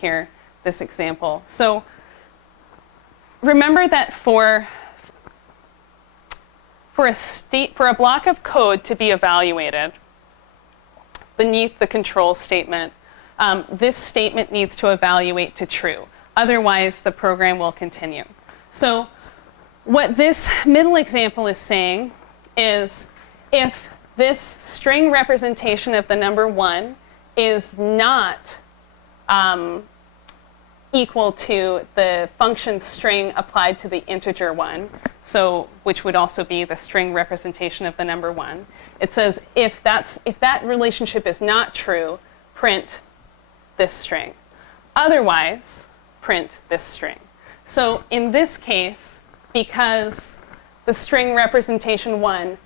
here, this example. So remember that for a block of code to be evaluated beneath the control statement, this statement needs to evaluate to true. Otherwise, the program will continue. So what this middle example is saying is if this string representation of the number 1 is not equal to the function string applied to the integer 1, so which would also be the string representation of the number 1. It says if that relationship is not true, print this string. Otherwise, print this string. So in this case, because the string representation 1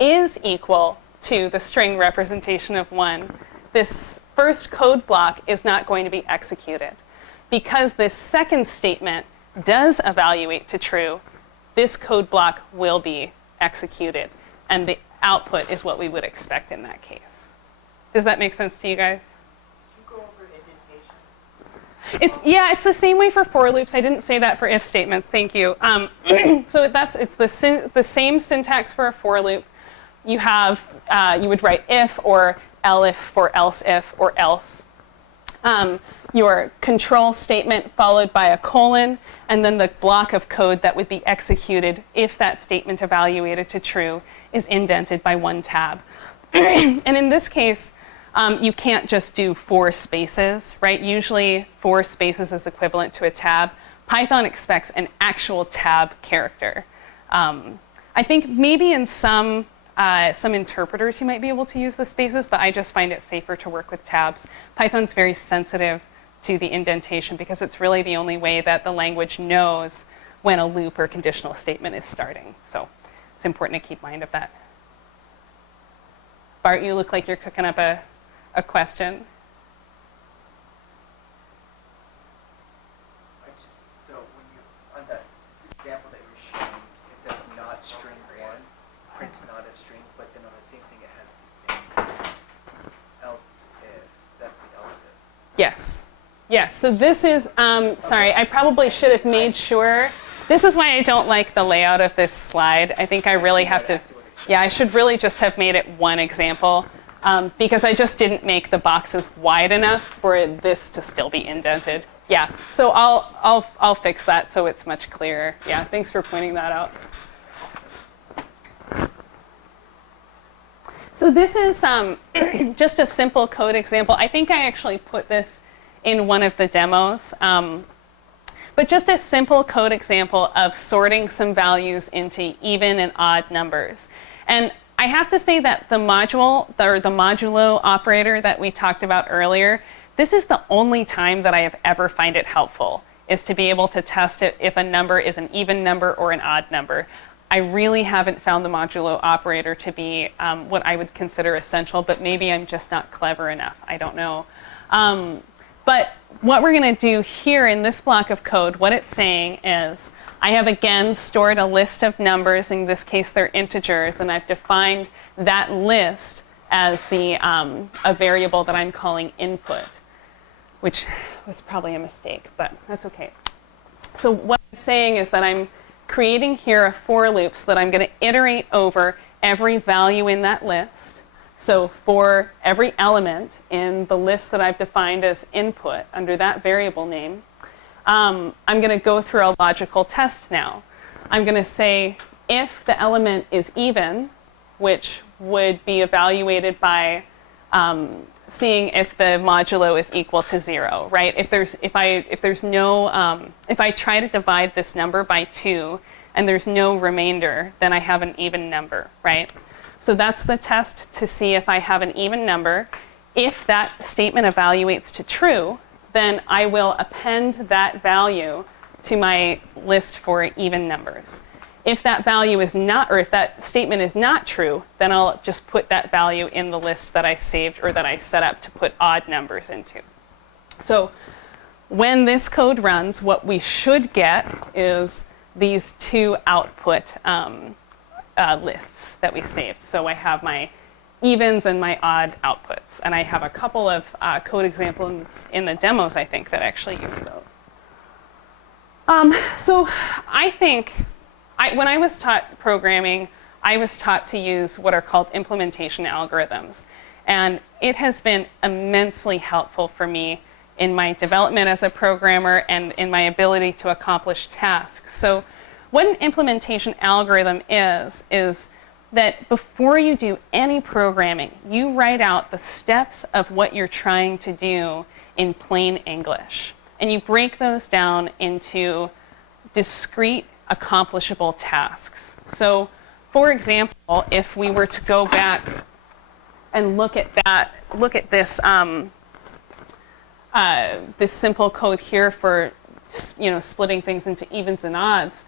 is equal to the string representation of 1, this first code block is not going to be executed. Because this second statement does evaluate to true, this code block will be executed. And the output is what we would expect in that case. Does that make sense to you guys? Did you go over indentation? It's the same way for for loops. I didn't say that for if statements. Thank you. So it's the same syntax for a for loop. You have you would write if or elif for else if or else. Your control statement followed by a colon, and then the block of code that would be executed if that statement evaluated to true is indented by 1 tab. And in this case, you can't just do 4 spaces, right? Usually 4 spaces is equivalent to a tab. Python expects an actual tab character. I think maybe in some interpreters you might be able to use the spaces, but I just find it safer to work with tabs. Python's very sensitive to the indentation because it's really the only way that the language knows when a loop or conditional statement is starting. So it's important to keep mind of that. Bart, you look like you're cooking up a question. So when you, on that example that you're showing, it says not string 1, print not a string, but then on the same thing it has the same else if. That's the else if. Yes. Yes, so this is, sorry, I probably should have made sure. This is why I don't like the layout of this slide. I think I really have to, yeah, I should really just have made it one example because I just didn't make the boxes wide enough for this to still be indented. Yeah, so I'll fix that so it's much clearer. Yeah, thanks for pointing that out. So this is just a simple code example. I think I actually put this in one of the demos. But just a simple code example of sorting some values into even and odd numbers. And I have to say that the module, or the modulo operator that we talked about earlier, this is the only time that I have ever found it helpful, is to be able to test it if a number is an even number or an odd number. I really haven't found the modulo operator to be what I would consider essential, but maybe I'm just not clever enough. I don't know. But what we're going to do here in this block of code, what it's saying is, I have again stored a list of numbers. In this case, they're integers, and I've defined that list as the a variable that I'm calling input, which was probably a mistake, but that's okay. So what I'm saying is that I'm creating here a for loop so that I'm going to iterate over every value in that list. So for every element in the list that I've defined as input under that variable name, I'm going to go through a logical test now. I'm going to say if the element is even, which would be evaluated by seeing if the modulo is equal to 0, right? If I try to divide this number by 2 and there's no remainder, then I have an even number, right? So that's the test to see if I have an even number. If that statement evaluates to true, then I will append that value to my list for even numbers. If that value is not, or if that statement is not true, then I'll just put that value in the list that I saved or that I set up to put odd numbers into. So when this code runs, what we should get is these 2 output lists that we saved. So I have my evens and my odd outputs. And I have a couple of code examples in the demos, I think, that actually use those. So I think when I was taught programming, I was taught to use what are called implementation algorithms. And it has been immensely helpful for me in my development as a programmer and in my ability to accomplish tasks. So what an implementation algorithm is that before you do any programming, you write out the steps of what you're trying to do in plain English. And you break those down into discrete, accomplishable tasks. So, for example, if we were to go back and look at this this simple code here for splitting things into evens and odds,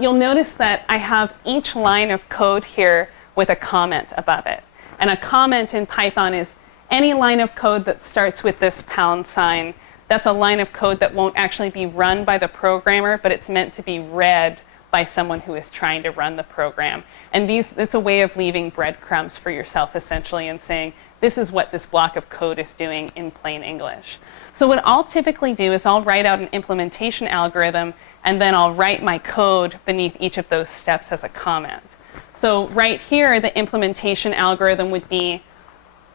you'll notice that I have each line of code here with a comment above it. And a comment in Python is any line of code that starts with this pound sign. That's a line of code that won't actually be run by the programmer, but it's meant to be read by someone who is trying to run the program. And it's a way of leaving breadcrumbs for yourself, essentially, and saying, this is what this block of code is doing in plain English. So what I'll typically do is I'll write out an implementation algorithm, and then I'll write my code beneath each of those steps as a comment. So right here, the implementation algorithm would be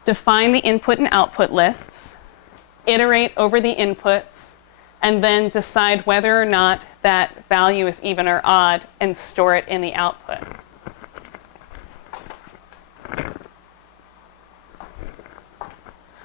define the input and output lists, iterate over the inputs, and then decide whether or not that value is even or odd and store it in the output.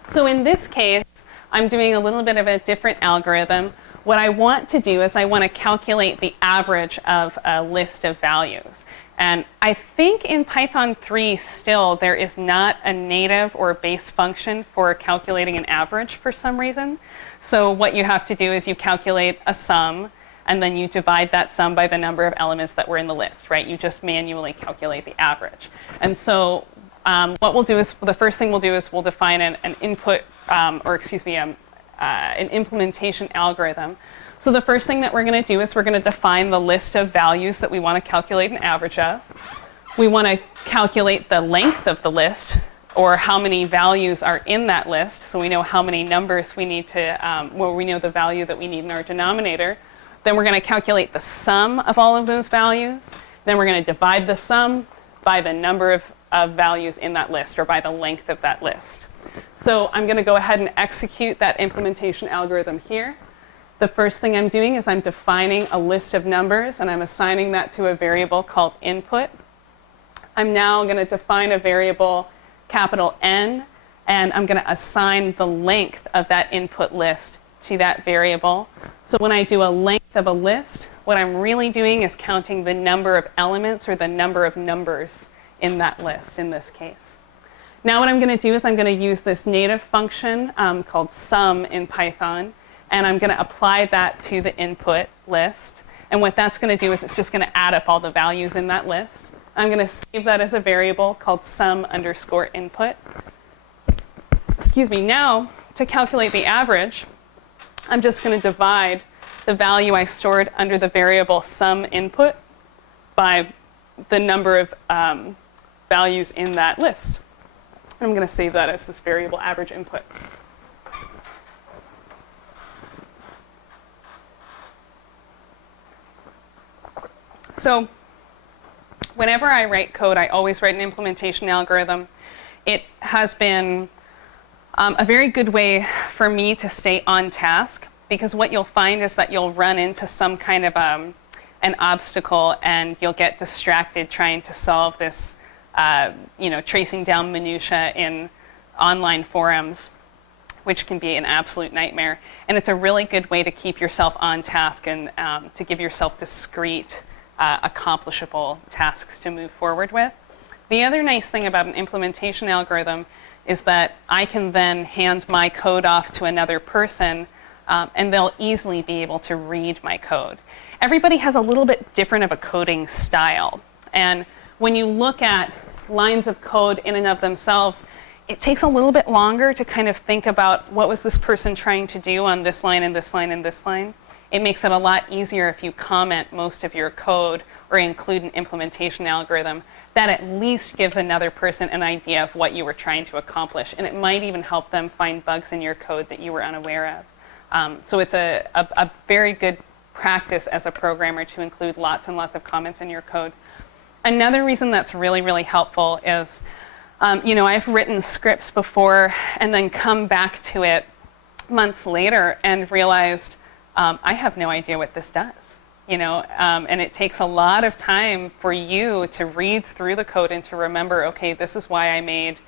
So in this case, I'm doing a little bit of a different algorithm. What I want to do is I want to calculate the average of a list of values. And I think in Python 3 still there is not a native or base function for calculating an average for some reason. So what you have to do is you calculate a sum, and then you divide that sum by the number of elements that were in the list, right? You just manually calculate the average. And so what we'll do is, the first thing we'll do is we'll define an implementation algorithm. So the first thing that we're going to do is we're going to define the list of values that we want to calculate an average of. We want to calculate the length of the list, or how many values are in that list, so we know how many numbers we need to, we know the value that we need in our denominator. Then we're going to calculate the sum of all of those values. Then we're going to divide the sum by the number of values in that list, or by the length of that list. So I'm going to go ahead and execute that implementation algorithm here. The first thing I'm doing is I'm defining a list of numbers, and I'm assigning that to a variable called input. I'm now going to define a variable capital N, and I'm going to assign the length of that input list to that variable. So when I do a length of a list, what I'm really doing is counting the number of elements, or the number of numbers in that list in this case. Now what I'm going to do is I'm going to use this native function called sum in Python, and I'm going to apply that to the input list. And what that's going to do is it's just going to add up all the values in that list. I'm going to save that as a variable called sum_input. Excuse me. Now, to calculate the average, I'm just going to divide the value I stored under the variable sum_input by the number of values in that list. I'm going to save that as this variable average input. So whenever I write code, I always write an implementation algorithm. It has been a very good way for me to stay on task, because what you'll find is that you'll run into some kind of an obstacle, and you'll get distracted trying to solve this, tracing down minutia in online forums, which can be an absolute nightmare. And it's a really good way to keep yourself on task and to give yourself discrete, accomplishable tasks to move forward with. The other nice thing about an implementation algorithm is that I can then hand my code off to another person, and they'll easily be able to read my code. Everybody has a little bit different of a coding style. And when you look at lines of code in and of themselves, it takes a little bit longer to kind of think about what was this person trying to do on this line and this line and this line. It makes it a lot easier if you comment most of your code, or include an implementation algorithm, that at least gives another person an idea of what you were trying to accomplish. And it might even help them find bugs in your code that you were unaware of. So it's a very good practice as a programmer to include lots and lots of comments in your code. Another reason that's really, really helpful is, I've written scripts before and then come back to it months later and realized I have no idea what this does. And it takes a lot of time for you to read through the code and to remember, okay, this is why I made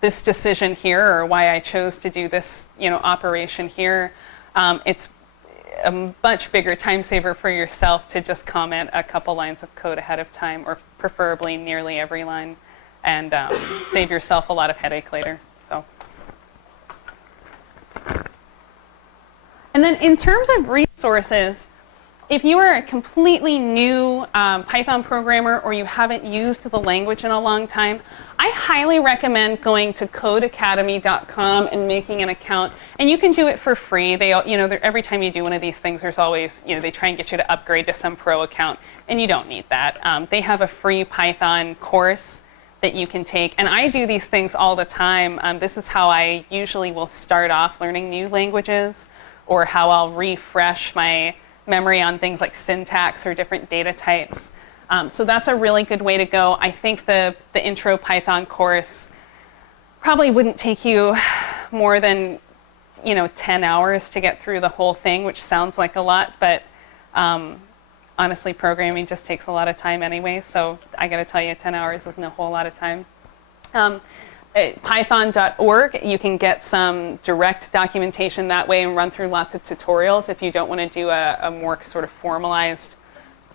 this decision here, or why I chose to do this, operation here. It's a much bigger time saver for yourself to just comment a couple lines of code ahead of time, or preferably nearly every line, and save yourself a lot of headache later. So. And then in terms of resources, if you are a completely new Python programmer, or you haven't used the language in a long time, I highly recommend going to codeacademy.com and making an account. And you can do it for free. Every time you do one of these things, there's always, they try and get you to upgrade to some pro account, and you don't need that. They have a free Python course that you can take. And I do these things all the time. This is how I usually will start off learning new languages, or how I'll refresh my memory on things like syntax or different data types. So that's a really good way to go. I think the intro Python course probably wouldn't take you more than 10 hours to get through the whole thing, which sounds like a lot, but honestly, programming just takes a lot of time anyway. So I got to tell you, 10 hours isn't a whole lot of time. At python.org, you can get some direct documentation that way and run through lots of tutorials if you don't want to do a more sort of formalized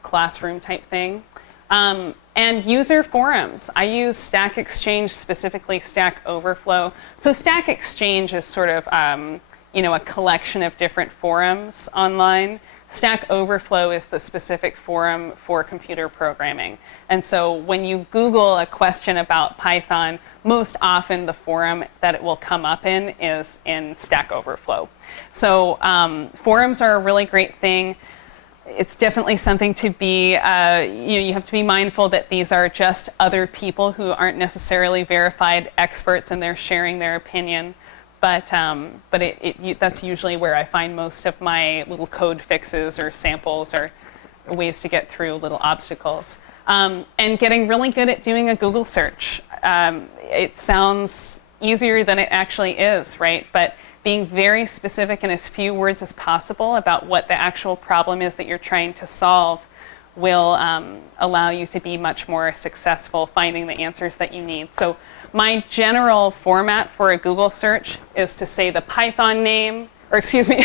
classroom type thing. And user forums. I use Stack Exchange, specifically Stack Overflow. So Stack Exchange is sort of a collection of different forums online. Stack Overflow is the specific forum for computer programming. And so when you Google a question about Python, most often the forum that it will come up in is in Stack Overflow. So forums are a really great thing. It's definitely something to be, you have to be mindful that these are just other people who aren't necessarily verified experts, and they're sharing their opinion. But that's usually where I find most of my little code fixes or samples or ways to get through little obstacles. And getting really good at doing a Google search. It sounds easier than it actually is, right? But being very specific in as few words as possible about what the actual problem is that you're trying to solve will allow you to be much more successful finding the answers that you need. So my general format for a Google search is to say the Python name, or excuse me,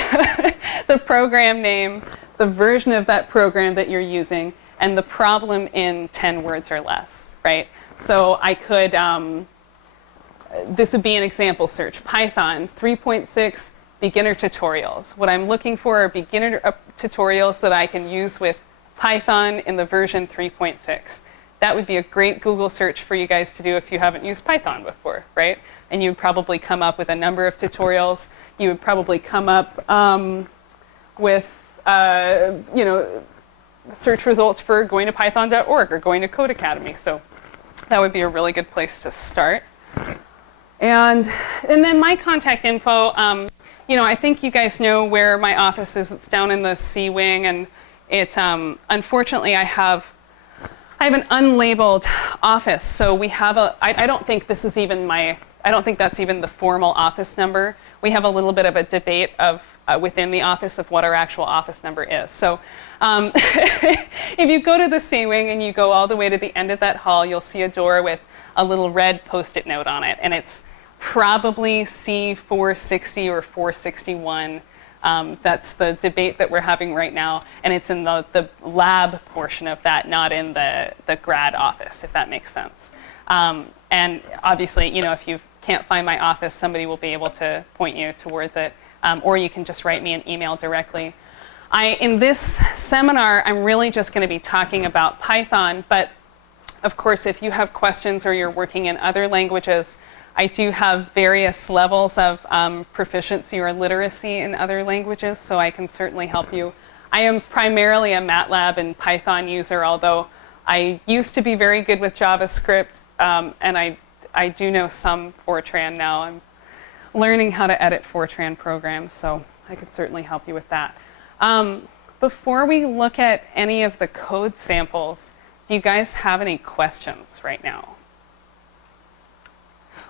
the program name, the version of that program that you're using, and the problem in 10 words or less, right? So I could, this would be an example search, Python 3.6 beginner tutorials. What I'm looking for are beginner tutorials that I can use with Python in the version 3.6. That would be a great Google search for you guys to do if you haven't used Python before, right? And you would probably come up with a number of tutorials. You would probably come up with, search results for going to python.org or going to Code Academy. So that would be a really good place to start. And then my contact info, I think you guys know where my office is. It's down in the C wing, and it, unfortunately, I have an unlabeled office. So we have I don't think this is even I don't think that's even the formal office number. We have a little bit of a debate of within the office of what our actual office number is. So if you go to the C wing and you go all the way to the end of that hall, you'll see a door with a little red Post-it note on it, and it's probably C460 or 461. That's the debate that we're having right now, and it's in the lab portion of that, not in the grad office, if that makes sense. And obviously, if you can't find my office, somebody will be able to point you towards it, or you can just write me an email directly. In this seminar, I'm really just going to be talking about Python, but of course, if you have questions or you're working in other languages, I do have various levels of proficiency or literacy in other languages, so I can certainly help you. I am primarily a MATLAB and Python user, although I used to be very good with JavaScript, and I do know some Fortran now. I'm learning how to edit Fortran programs, so I could certainly help you with that. Before we look at any of the code samples, do you guys have any questions right now?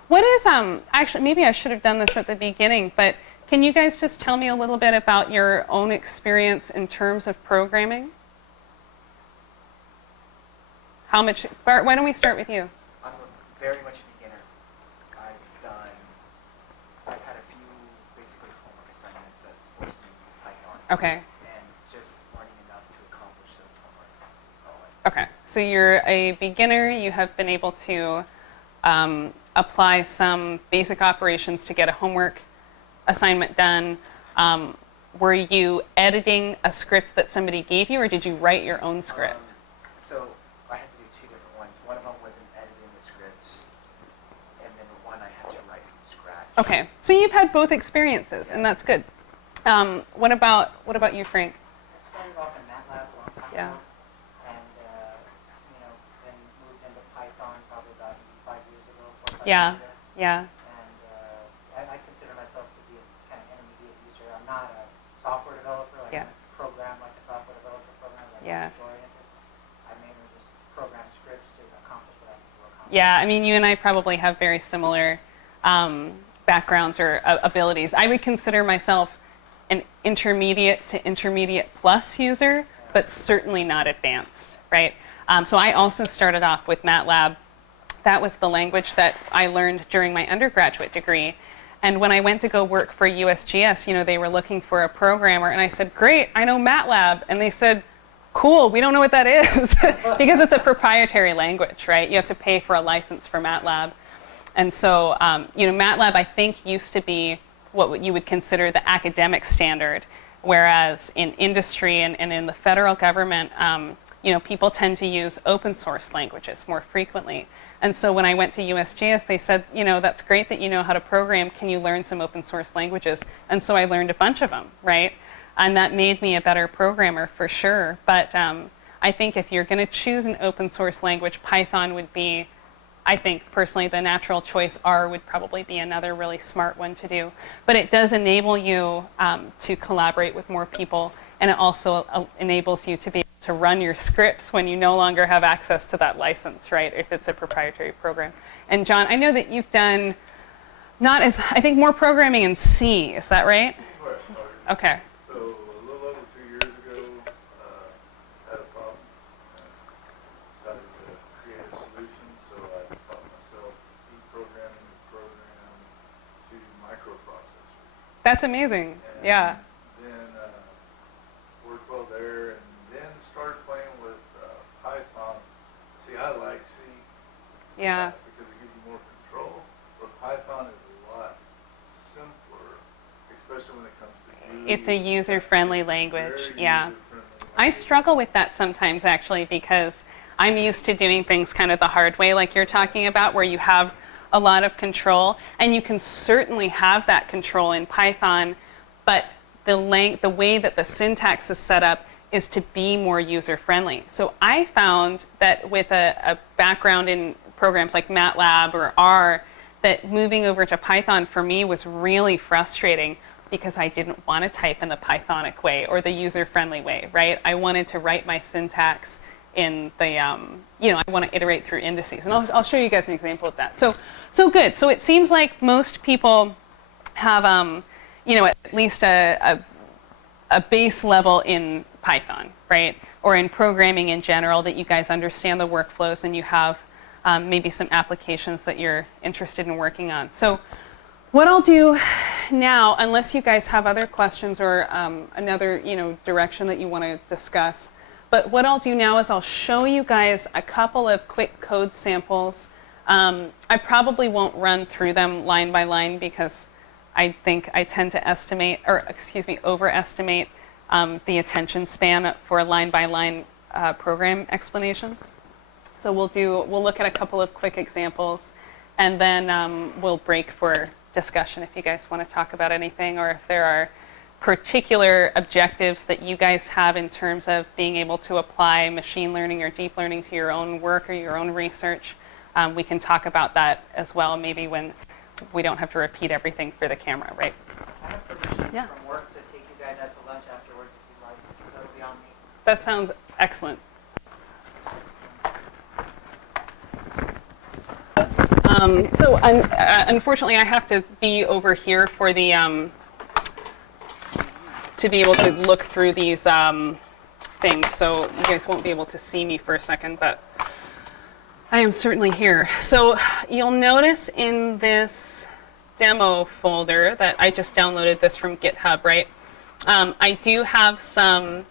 What is, actually, maybe I should have done this at the beginning, but can you guys just tell me a little bit about your own experience in terms of programming? How much, Bart, why don't we start with you? I'm very much a beginner. I've had a few basically homework assignments that's forced me to use Python. Okay. And just learning enough to accomplish those homeworks. Okay, so you're a beginner. You have been able to apply some basic operations to get a homework assignment done. Were you editing a script that somebody gave you, or did you write your own script? So I had to do two different ones. One of them was in editing the scripts, and then one I had to write from scratch. Okay, so you've had both experiences, and that's good. What about you, Frank? I started off in MATLAB a long time Yeah. ago, and then moved into Python probably about 5 years ago, 4 or 5 Yeah, years ago. yeah, And I consider myself to be a kind of intermediate user. I'm not a software developer, like Yeah. I program like a software developer program, like Yeah. oriented. I mainly just program scripts to accomplish what I need to accomplish. yeah. I mean, you and I probably have very similar backgrounds or abilities. I would consider myself an intermediate to intermediate plus user, but certainly not advanced, right? So I also started off with MATLAB. That was the language that I learned during my undergraduate degree. And when I went to go work for USGS, they were looking for a programmer, and I said, great, I know MATLAB. And they said, cool, we don't know what that is, because it's a proprietary language, right? You have to pay for a license for MATLAB. And so, MATLAB, I think, used to be what you would consider the academic standard, whereas in industry and in the federal government, people tend to use open source languages more frequently. And so when I went to USGS, they said, that's great that you know how to program. Can you learn some open source languages? And so I learned a bunch of them, right? And that made me a better programmer for sure. But I think if you're going to choose an open source language, Python would be, I think personally, the natural choice. R would probably be another really smart one to do. But it does enable you to collaborate with more people, and it also enables you to be able to run your scripts when you no longer have access to that license, right, if it's a proprietary program. And John, I know that you've done I think more programming in C, is that right? Okay. So a little over 2 years ago, had a problem and decided to create a solution. So I taught myself C programming to microprocessors. That's amazing. And Yeah. then worked well there, and then started playing with Python. See, I like C. Yeah. Because it gives you more control. But Python is a lot simpler, especially when it comes to It's a user-friendly language. very Yeah. user-friendly I language. struggle with that sometimes, actually, because I'm used to doing things kind of the hard way, like you're talking about, where you have a lot of control, and you can certainly have that control in Python, but the way that the syntax is set up is to be more user-friendly. So I found that with a background in programs like MATLAB or R, that moving over to Python for me was really frustrating, because I didn't want to type in the Pythonic way or the user-friendly way, right? I wanted to write my syntax in the, I want to iterate through indices. And I'll show you guys an example of that. So good. So it seems like most people have, at least a base level in Python, right? Or in programming in general, that you guys understand the workflows and you have maybe some applications that you're interested in working on. So what I'll do now, unless you guys have other questions or another direction that you want to discuss, but what I'll do now is I'll show you guys a couple of quick code samples. I probably won't run through them line by line, because I think I tend to overestimate the attention span for line by line program explanations. So we'll look at a couple of quick examples, and then we'll break for discussion if you guys want to talk about anything, or if there are particular objectives that you guys have in terms of being able to apply machine learning or deep learning to your own work or your own research, we can talk about that as well, maybe when we don't have to repeat everything for the camera, right? I have permission Yeah. from work to take you guys out to lunch afterwards if you'd like, so it'll be on me. That sounds excellent. Unfortunately, I have to be over here for the to be able to look through these things, so you guys won't be able to see me for a second, but I am certainly here. So you'll notice in this demo folder that I just downloaded this from GitHub, right? I do have some,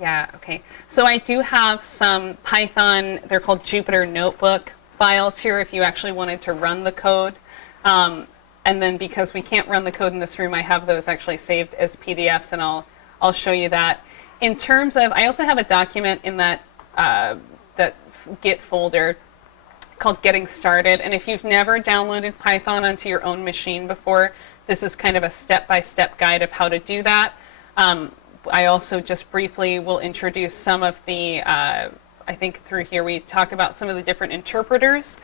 So I do have some Python, they're called Jupyter Notebook files here if you actually wanted to run the code. And then because we can't run the code in this room, I have those actually saved as PDFs, and I'll show you that. In terms of, I also have a document in that that Git folder called Getting Started. And if you've never downloaded Python onto your own machine before, this is kind of a step-by-step guide of how to do that. I also just briefly will introduce some of the, I think through here we talk about some of the different interpreters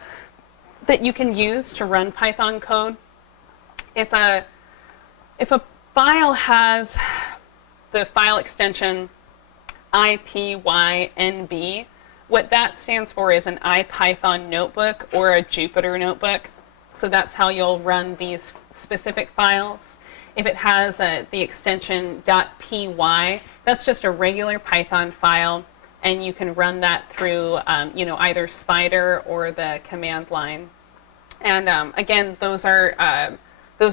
that you can use to run Python code. If a file has the file extension IPYNB, what that stands for is an IPython notebook or a Jupyter notebook. So that's how you'll run these specific files. If it has the extension .py, that's just a regular Python file, and you can run that through either Spider or the command line. And again, those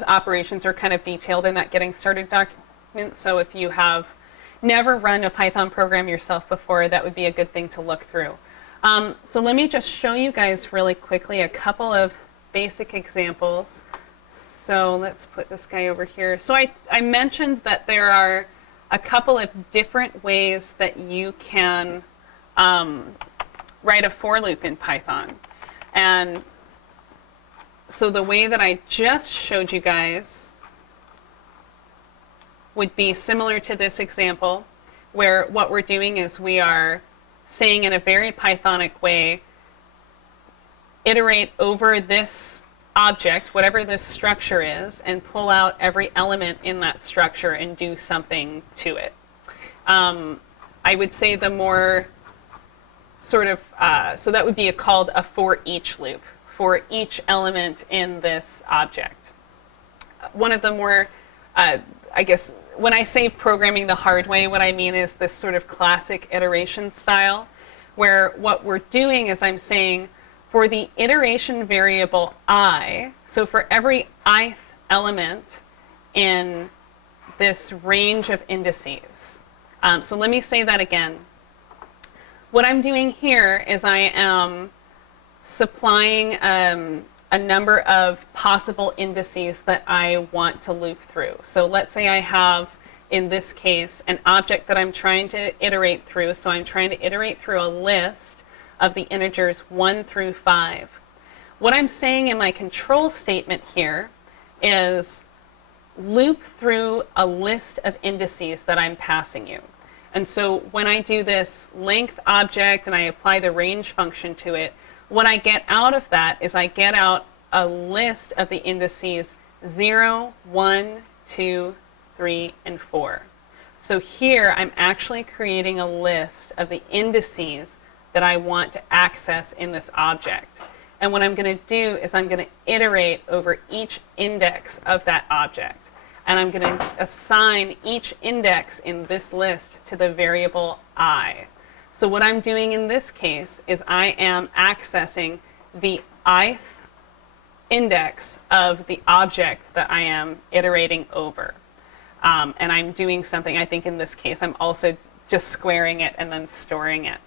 operations are kind of detailed in that Getting Started document. So if you have never run a Python program yourself before, that would be a good thing to look through. So let me just show you guys really quickly a couple of basic examples. So let's put this guy over here. So I mentioned that there are a couple of different ways that you can write a for loop in Python. And so the way that I just showed you guys would be similar to this example, where what we're doing is we are saying in a very Pythonic way, iterate over this object, whatever this structure is, and pull out every element in that structure and do something to it. I would say the more sort of, so that would be called a for each loop, for each element in this object. One of the more, I guess, when I say programming the hard way, what I mean is this sort of classic iteration style, where what we're doing is I'm saying for the iteration variable I, so for every ith element in this range of indices. So let me say that again. What I'm doing here is I am supplying a number of possible indices that I want to loop through. So let's say I have, in this case, an object that I'm trying to iterate through. So I'm trying to iterate through a list of the integers 1 through 5. What I'm saying in my control statement here is loop through a list of indices that I'm passing you. And so when I do this length object and I apply the range function to it, what I get out of that is I get out a list of the indices 0, 1, 2, 3, and 4. So here I'm actually creating a list of the indices that I want to access in this object. And what I'm going to do is I'm going to iterate over each index of that object. And I'm going to assign each index in this list to the variable I. So what I'm doing in this case is I am accessing the ith index of the object that I am iterating over. And I'm doing something, I think in this case, I'm also just squaring it and then storing it.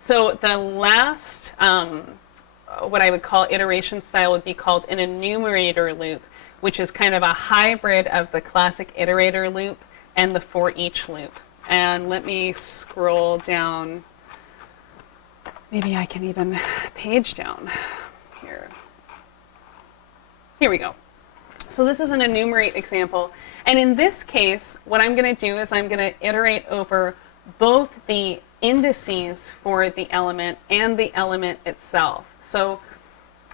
So the last, what I would call iteration style would be called an enumerator loop, which is kind of a hybrid of the classic iterator loop and the for each loop. And let me scroll down. Maybe I can even page down here. Here we go. So this is an enumerate example. And in this case, what I'm going to do is I'm going to iterate over both the indices for the element and the element itself. So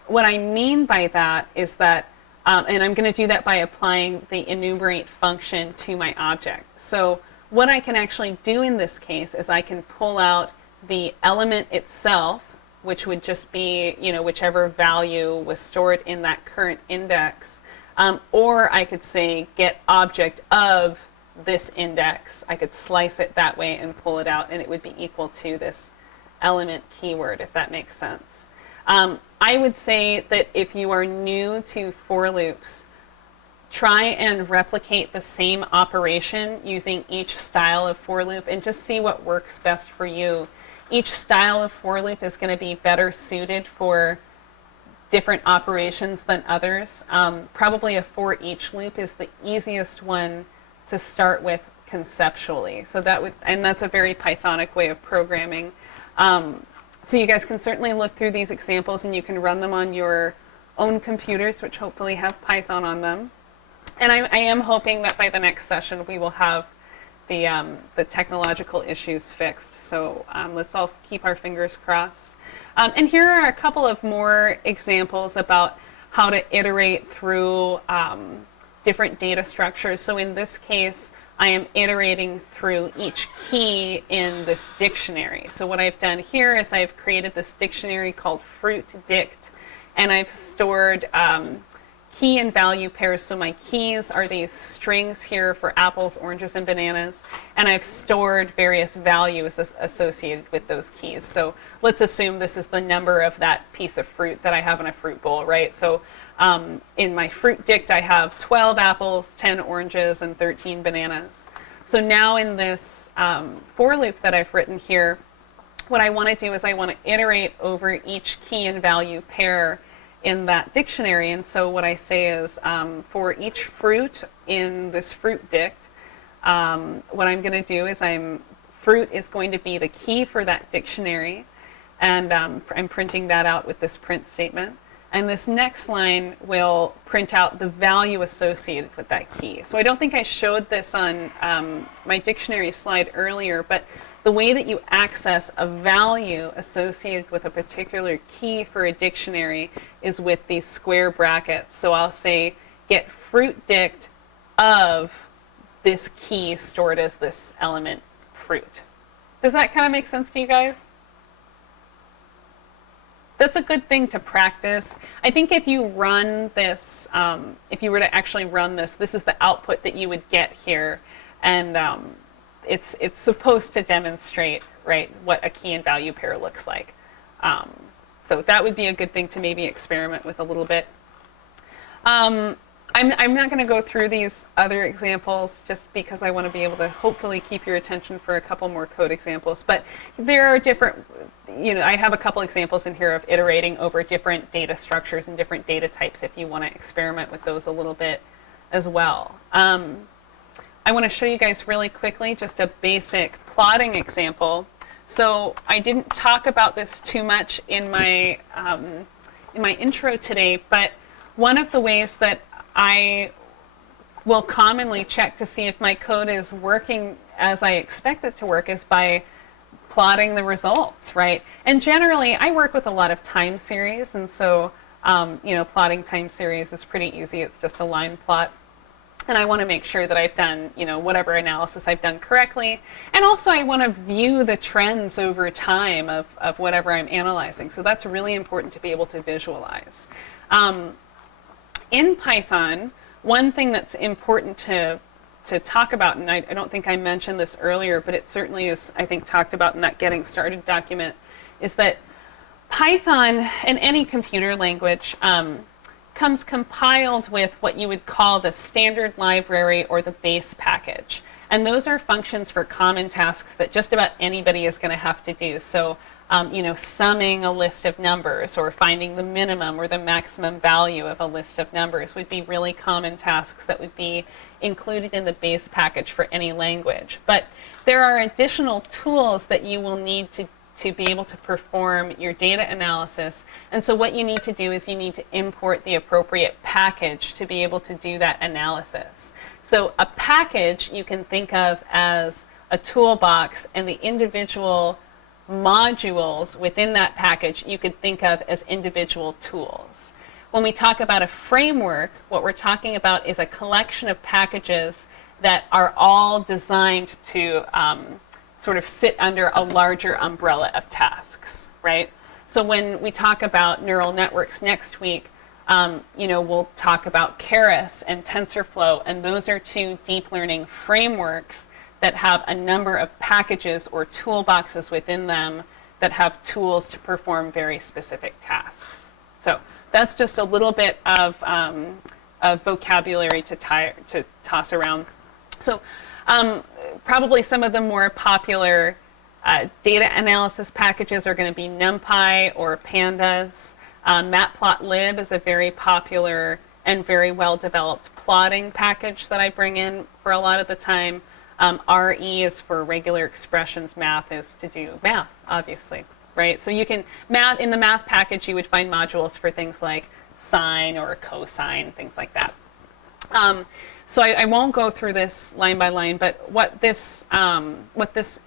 what I mean by that is that, and I'm going to do that by applying the enumerate function to my object. So what I can actually do in this case is I can pull out the element itself, which would just be, whichever value was stored in that current index. Or I could say get object of this index. I could slice it that way and pull it out, and it would be equal to this element keyword, if that makes sense. I would say that if you are new to for loops, try and replicate the same operation using each style of for loop and just see what works best for you. Each style of for loop is going to be better suited for different operations than others. Probably a for each loop is the easiest one to start with conceptually. So that's a very Pythonic way of programming. So you guys can certainly look through these examples and you can run them on your own computers, which hopefully have Python on them. And I am hoping that by the next session we will have the technological issues fixed. So let's all keep our fingers crossed. And here are a couple of more examples about how to iterate through different data structures. So in this case, I am iterating through each key in this dictionary. So what I've done here is I've created this dictionary called fruit dict, and I've stored key and value pairs. So my keys are these strings here for apples, oranges, and bananas, and I've stored various values associated with those keys. So let's assume this is the number of that piece of fruit that I have in a fruit bowl, right? So in my fruit dict, I have 12 apples, 10 oranges, and 13 bananas. So now in this for loop that I've written here, what I want to do is I want to iterate over each key and value pair in that dictionary. And so what I say is for each fruit in this fruit dict, what I'm going to do is fruit is going to be the key for that dictionary, and I'm printing that out with this print statement. And this next line will print out the value associated with that key. So I don't think I showed this on my dictionary slide earlier, but the way that you access a value associated with a particular key for a dictionary is with these square brackets. So I'll say get fruit dict of this key stored as this element fruit. Does that kind of make sense to you guys? That's a good thing to practice. I think if you run this, if you were to actually run this, this is the output that you would get here. And it's supposed to demonstrate, right, what a key and value pair looks like. So that would be a good thing to maybe experiment with a little bit. I'm not going to go through these other examples just because I want to be able to hopefully keep your attention for a couple more code examples. But there are different, I have a couple examples in here of iterating over different data structures and different data types if you want to experiment with those a little bit as well. I want to show you guys really quickly just a basic plotting example. So I didn't talk about this too much in my intro today, but one of the ways that I will commonly check to see if my code is working as I expect it to work is by plotting the results, right? And generally, I work with a lot of time series, and so plotting time series is pretty easy. It's just a line plot. And I want to make sure that I've done, whatever analysis I've done correctly. And also I want to view the trends over time of whatever I'm analyzing. So that's really important to be able to visualize. In Python, one thing that's important to talk about, and I don't think I mentioned this earlier, but it certainly is, I think, talked about in that Getting Started document, is that Python, and any computer language, comes compiled with what you would call the standard library or the base package. And those are functions for common tasks that just about anybody is going to have to do. So, summing a list of numbers or finding the minimum or the maximum value of a list of numbers would be really common tasks that would be included in the base package for any language. But there are additional tools that you will need to be able to perform your data analysis. And so what you need to do is you need to import the appropriate package to be able to do that analysis. So a package you can think of as a toolbox, and the individual modules within that package you could think of as individual tools. When we talk about a framework, what we're talking about is a collection of packages that are all designed to sort of sit under a larger umbrella of tasks, right? So when we talk about neural networks next week, we'll talk about Keras and TensorFlow, and those are two deep learning frameworks that have a number of packages or toolboxes within them that have tools to perform very specific tasks. So that's just a little bit of vocabulary to toss around. So probably some of the more popular data analysis packages are going to be NumPy or Pandas. Matplotlib is a very popular and very well-developed plotting package that I bring in for a lot of the time. RE is for regular expressions. Math is to do math, obviously, right? So you can, in the math package, you would find modules for things like sine or cosine, things like that. So I won't go through this line by line, but what this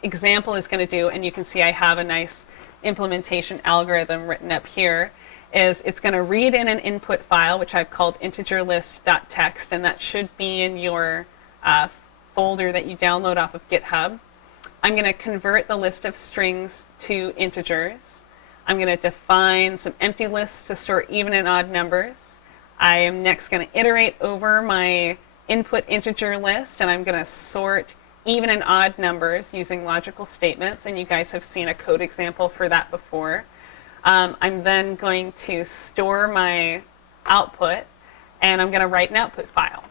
example is going to do, and you can see I have a nice implementation algorithm written up here, is it's going to read in an input file, which I've called integerlist.txt, and that should be in your folder that you download off of GitHub. I'm going to convert the list of strings to integers. I'm going to define some empty lists to store even and odd numbers. I am next going to iterate over my input integer list, and I'm going to sort even and odd numbers using logical statements, and you guys have seen a code example for that before. I'm then going to store my output, and I'm going to write an output file.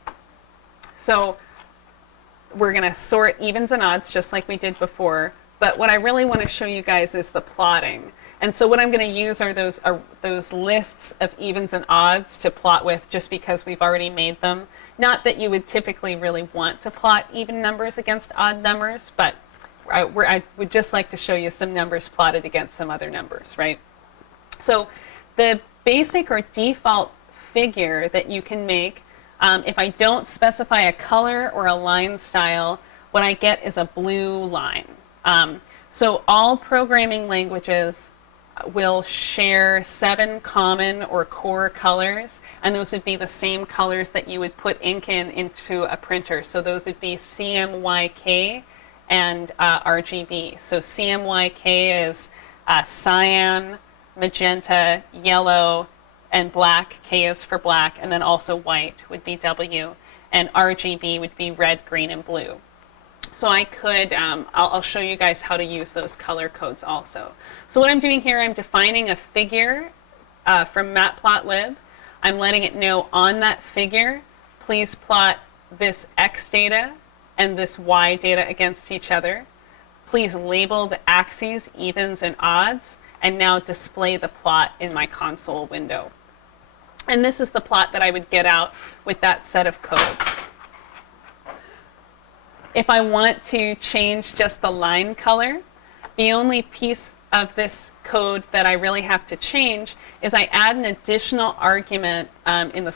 So we're going to sort evens and odds just like we did before, but what I really want to show you guys is the plotting. And so what I'm going to use are those lists of evens and odds to plot with, just because we've already made them. Not that you would typically really want to plot even numbers against odd numbers, but I would just like to show you some numbers plotted against some other numbers, right? So the basic or default figure that you can make, if I don't specify a color or a line style, what I get is a blue line. So all programming languages will share 7 common or core colors, and those would be the same colors that you would put ink into a printer. So those would be CMYK and RGB. So CMYK is cyan, magenta, yellow, and black. K is for black, and then also white would be W, and RGB would be red, green, and blue. So I could, I'll show you guys how to use those color codes also. So what I'm doing here, I'm defining a figure from Matplotlib. I'm letting it know on that figure, please plot this X data and this Y data against each other. Please label the axes, evens and odds, and now display the plot in my console window. And this is the plot that I would get out with that set of code. If I want to change just the line color, the only piece of this code that I really have to change is I add an additional argument in the